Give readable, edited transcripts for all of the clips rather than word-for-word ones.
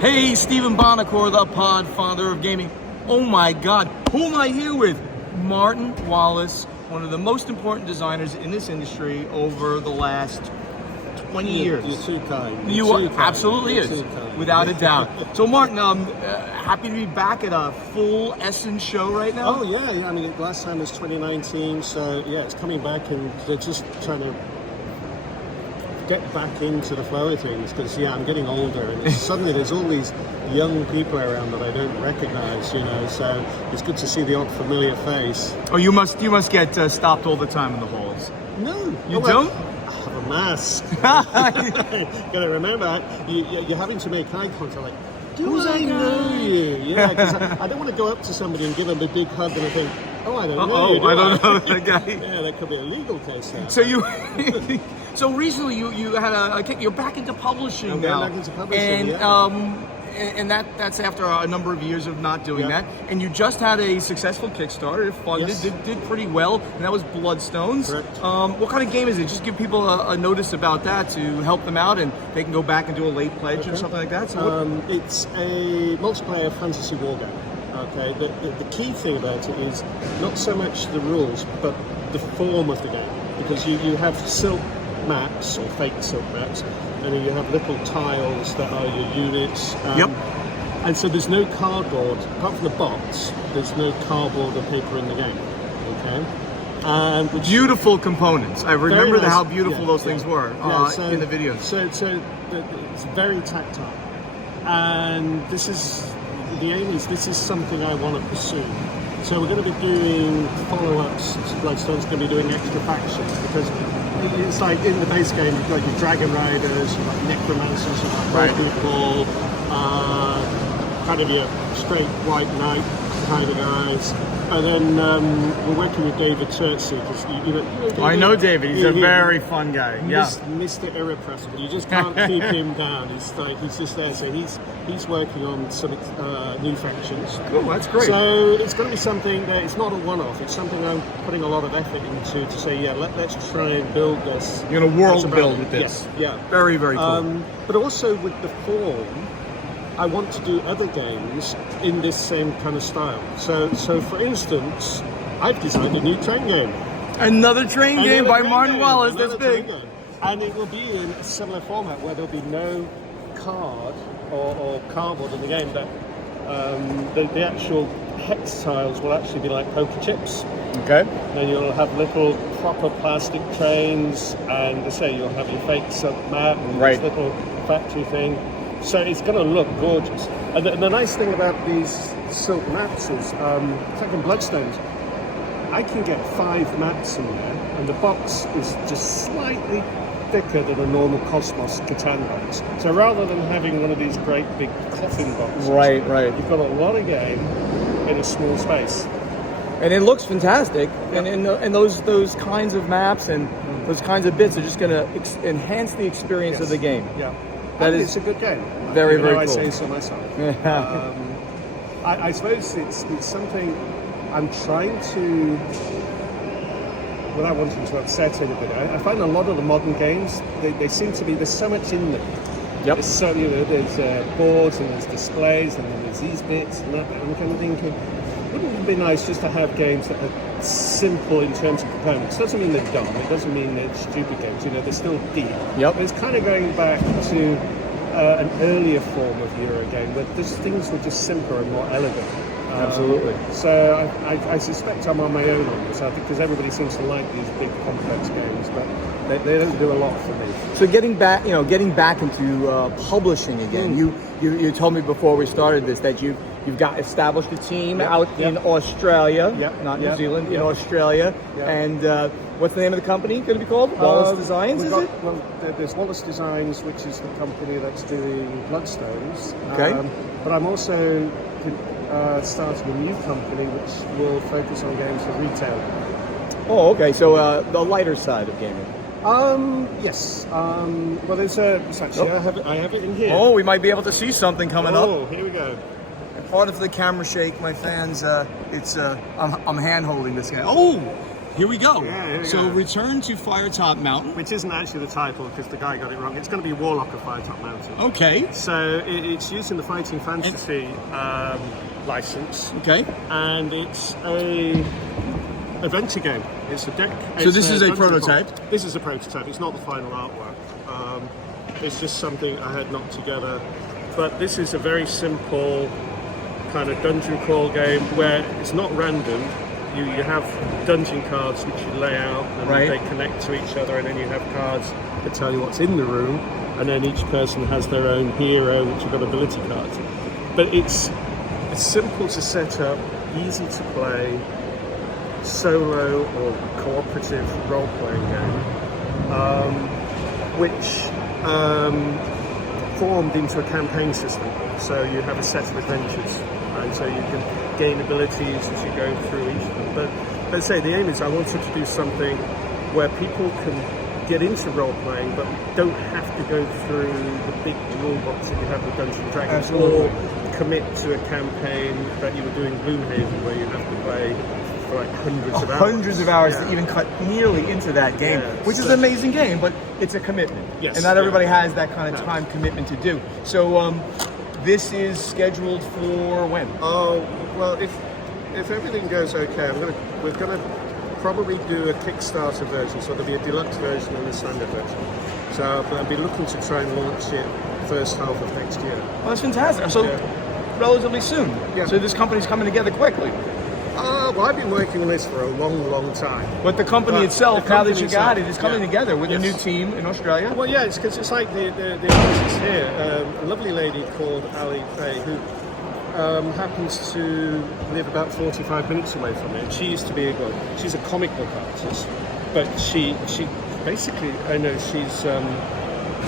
Hey, Stephen Bonacore, the Podfather of gaming. Oh my God, who am I here with? Martin Wallace, one of the most important designers in this industry over the last 20 years. You're too kind. Absolutely is, without a doubt. So Martin, happy to be back at a full Essen show right now. Oh yeah. I mean, last time was 2019, so yeah, it's coming back, and they're just trying to get back into the flow of things because I'm getting older, and suddenly there's all these young people around that I don't recognize, so it's good to see the odd familiar face. Oh, you must get stopped all the time in the halls. No, you don't. I have a mask. Gotta remember, you're having to make eye contact. Like, do I know you? Yeah, because I don't want to go up to somebody and give them a big hug and I think, oh, I don't know you. I don't know that guy. Yeah, that could be a legal case there. So so recently you had a kick. You're back into publishing now. Back into publishing, and yeah. And that's after a number of years of not doing that. And you just had a successful Kickstarter. It funded, yes. did pretty well, and that was Bloodstones. Correct. What kind of game is it? Just give people a notice about that to help them out, and they can go back and do a late pledge or something like that. So it's a multiplayer fantasy war game. Okay, the key thing about it is not so much the rules, but the form of the game, because you have silk maps or fake silk maps, and then you have little tiles that are your units. Yep. And so there's no cardboard, apart from the box, there's no cardboard or paper in the game. Okay. And beautiful components. I remember nice. How beautiful those things were in the videos. So it's very tactile, and this is something I want to pursue. So we're going to be doing follow-ups to Bloodstone's going to be doing extra factions, because it's like in the base game you've got your dragon riders, you've got necromancers, you've got people, kind of your straight white knight kind of guys. And then we're working with David Turtsey. I know David. He's a very fun guy. Mr. Irrepressible. You just can't keep him down. He's just there. So he's working on some new factions. Cool, that's great. So it's going to be something that it's not a one-off. It's something I'm putting a lot of effort into to say, let's try and build this. You're going to world build with this. Yeah. Very, very cool. But also with the form, I want to do other games in this same kind of style. So for instance, I've designed a new train game. Another train game by Martin Wallace. That's big. And it will be in a similar format where there'll be no card or cardboard in the game. That the actual hex tiles will actually be like poker chips. Okay. Then you'll have little proper plastic trains, and I say you'll have your fake silk map and this little factory thing. So it's going to look gorgeous. And the nice thing about these silk maps is, it's like in Bloodstones, I can get 5 maps in there, and the box is just slightly thicker than a normal Cosmos Catan box. So rather than having one of these great big coffin boxes, you've got a lot of game in a small space. And it looks fantastic. And those kinds of maps and those kinds of bits are just going to enhance the experience of the game. Yeah. It's a good game. Very cool. I say so myself. I suppose it's something I'm trying to, without wanting to upset anybody, I find a lot of the modern games, they seem to be, there's so much in them. Yep. There's so, there's boards and there's displays and then there's these bits and that, and I'm kind of thinking, wouldn't it be nice just to have games that are simple in terms of components? It doesn't mean they're dumb, it doesn't mean they're stupid games, they're still deep. Yep. It's kind of going back to an earlier form of Eurogame where things were just simpler and more elegant. Absolutely. So I suspect I'm on my own on this, I think, because everybody seems to like these big complex games, but they don't do a lot for me. So getting back into publishing again, you told me before we started this that you've got established a team out in Australia, not New Zealand, in Australia. And what's the name of the company going to be called? Wallace Designs, Well, there's Wallace Designs, which is the company that's doing Bloodstones. Okay. But I'm also starting a new company which will focus on games for retail. Oh, okay. So the lighter side of gaming. Yes. Well, there's actually I have it in here. Oh, we might be able to see something coming up. Oh, here we go. Part of the camera shake, my fans. I'm hand holding this guy. Oh, here we go. Yeah, here we So go. Return to Firetop Mountain. Which isn't actually the title because the guy got it wrong. It's going to be Warlock of Firetop Mountain. Okay. So it's used in the Fighting Fantasy license. Okay. And it's a adventure game. It's a deck. So this is a dungeon prototype? crawl. This is a prototype. It's not the final artwork. It's just something I had knocked together. But this is a very simple kind of dungeon crawl game where it's not random. You have dungeon cards which you lay out and they connect to each other, and then you have cards that tell you what's in the room, and then each person has their own hero which have got ability cards. But it's simple to set up, easy to play, solo or cooperative role-playing game, which formed into a campaign system. So you have a set of adventures, and so you can gain abilities as you go through each of them. But let's say the aim is I wanted to do something where people can get into role-playing but don't have to go through the big rule box that you have with Dungeons & Dragons, or commit to a campaign that you were doing Gloomhaven where you have to play for like hundreds of hours to even cut nearly into that game, which is an amazing game, but it's a commitment. Yes. And not everybody has that kind of time commitment to do. So this is scheduled for when? Oh, well, if everything goes okay, we're gonna probably do a Kickstarter version, so there'll be a deluxe version and a standard version. So I'll be looking to try and launch it first half of next year. Well, that's fantastic. So relatively soon. Yeah. So this company's coming together quickly. Well, I've been working on this for a long time. But the company itself, the now company that you got it, itself, is coming together with a new team in Australia. Well, yeah, it's because it's like the artist here, a lovely lady called Ali Faye, who happens to live about 45 minutes away from me. And she used to be she's a comic book artist, but she basically, I know she's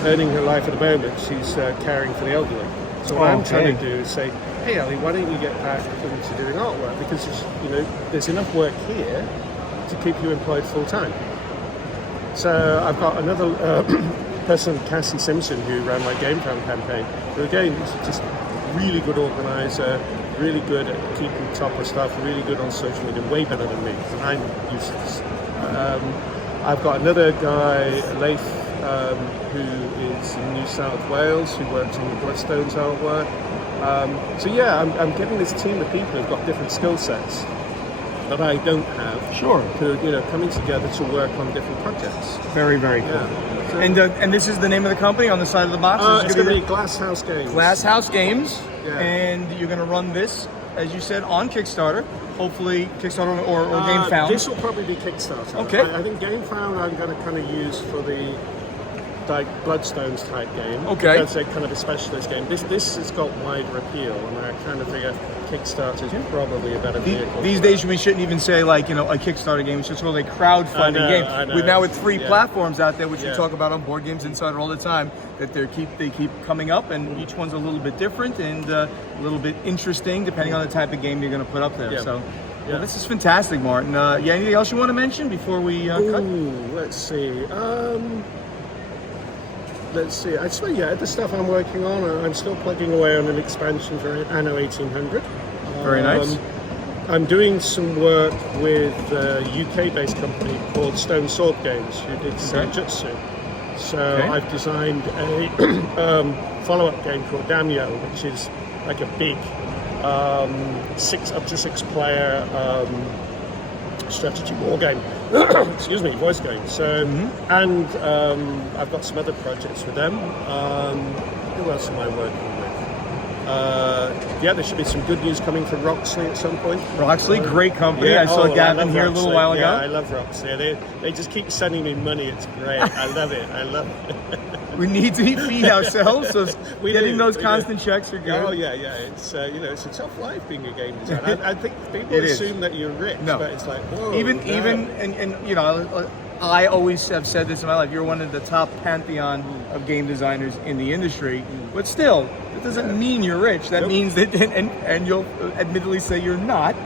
earning her life at the moment. She's caring for the elderly. So what I'm trying to do is say, hey Ali, why don't you get back into doing artwork? Because there's enough work here to keep you employed full time. So I've got another person, Cassie Simpson, who ran my GameFound campaign, who again is just really good organizer, really good at keeping top of stuff, really good on social media, way better than me, and I'm useless. I've got another guy, Leif, who is in New South Wales, who works on the Bloodstones artwork. So yeah, I'm getting this team of people who've got different skill sets that I don't have. Sure. Who coming together to work on different projects. Very, very cool. Yeah. So, and this is the name of the company on the side of the box? It's going to be Glass House Games. Glass House Games. Yeah. And you're going to run this, as you said, on Kickstarter. Hopefully Kickstarter or GameFound. This will probably be Kickstarter. Okay. I think GameFound I'm going to kind of use for the like Bloodstones type game. Okay. That's a kind of a specialist game. This has got wider appeal, and I kind of figure Kickstarter is probably a better vehicle. These days we shouldn't even say a Kickstarter game. It's just really a crowdfunding game. I know. With three platforms out there, which we talk about on Board Games Insider all the time, that they keep coming up, and each one's a little bit different and a little bit interesting depending on the type of game you're going to put up there. Yeah. So. Well, this is fantastic, Martin. Anything else you want to mention before we cut? Let's see. I suppose, the stuff I'm working on, I'm still plugging away on an expansion for Anno 1800. Very nice. I'm doing some work with a UK-based company called Stone Sword Games, who did Senjutsu. So I've designed a follow-up game called Damyo, which is like a big up to 6 player strategy war game. Excuse me, voice game. So, and I've got some other projects with them. Who else am I working with? There should be some good news coming from Roxley at some point. Roxley, great company. I saw Gavin here a little while ago. Yeah, I love Roxley. They just keep sending me money. It's great. I love it. We need to feed ourselves, so getting those constant checks are good. Oh yeah. It's it's a tough life being a game designer. I think people assume that you're rich, but it's like even I always have said this in my life. You're one of the top pantheon of game designers in the industry, but still, it doesn't mean you're rich. That means that, and you'll admittedly say you're not.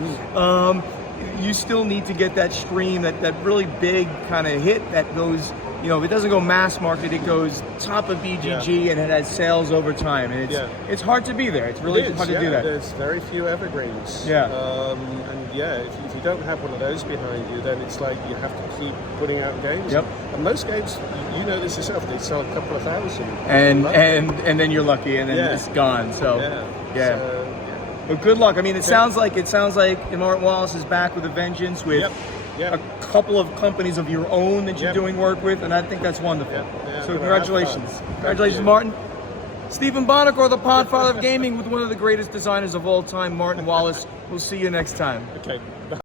You still need to get that stream, that really big kind of hit that goes you know, if it doesn't go mass market, it goes top of BGG and it has sales over time. And it's hard to be there. It's really hard to do that. There's very few evergreens. Yeah. And if you don't have one of those behind you, then it's like you have to keep putting out games. Yep. And most games, you know this yourself, they sell a couple of thousand. And then you're lucky, and then it's gone. So But good luck. I mean, it sounds like Martin Wallace is back with a vengeance with a couple of companies of your own that you're doing work with, and I think that's wonderful. So congratulations. Congratulations, Martin. Stephen Bonacor, the Podfather of gaming, with one of the greatest designers of all time, Martin Wallace. We'll see you next time. Okay.